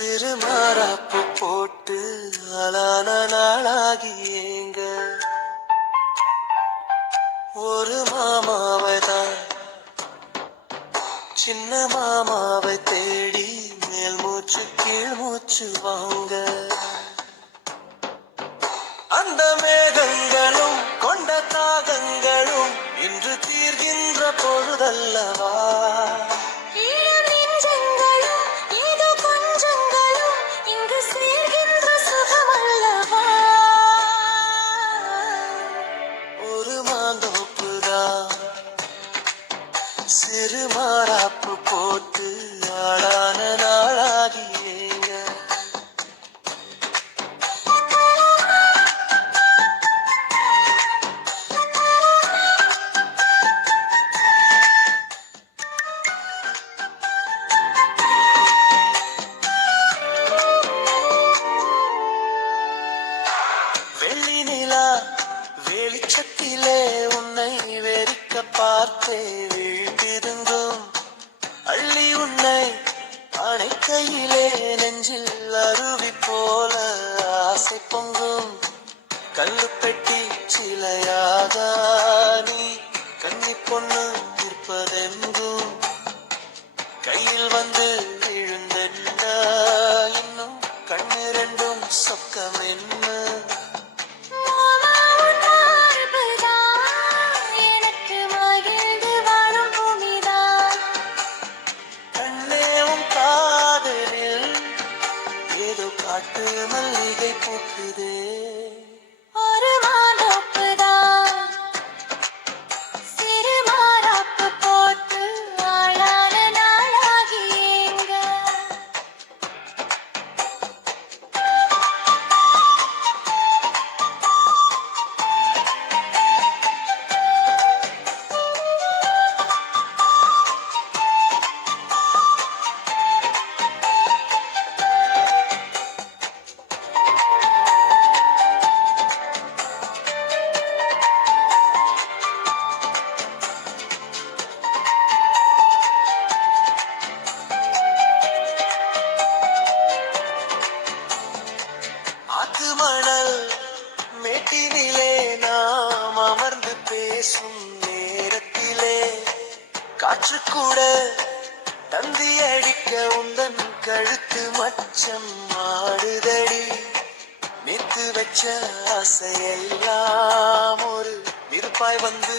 சிறு மாறாப்பு போட்டு ஆளான நாளாகி ஏங்க ஒரு மாமாவை தான் சின்ன மாமாவை தேடி மேல் மூச்சு கீழ் மூச்சு வாங்க அந்த மேகங்களும் கொண்ட தாகங்களும் இன்று தீர்கின்ற பொழுதல்லவா சிறு மாறாப்பு போட்டு ஆளான நாளாகி ஏங்க வெள்ளி நிலா வெளிச்சத்திலே உன்னை வெறிக்க பார்த்தே வீழ்த்திருந்தும் அள்ளி உன்னை அணைக்கையிலே நெஞ்சில் அருவி போல ஆசை பொங்கும் கல்லு பெட்டி சிலையாக நீ கன்னி பொண்ணு நிற்பதெங்கும் கையில் வந்து விழுந்தென்ன இன்னும் கண்ணிரண்டும் சொக்கம் என்ன காட்டு மல்லிகை பூக்குதே ஒரு மாதப்புதான் சிறு மாறாப்பு போட்டு ஆளான நாளாகி ஏங்க மணல் மேட்டினிலே நாம் அமர்ந்து பேசும் நேரத்திலே காற்று கூட தந்தி அடிக்க உந்தன் கழுத்து மச்சம் ஆடுதடி நேத்து வச்ச ஆசையெல்லாம் ஒரு நெருப்பாய் வந்து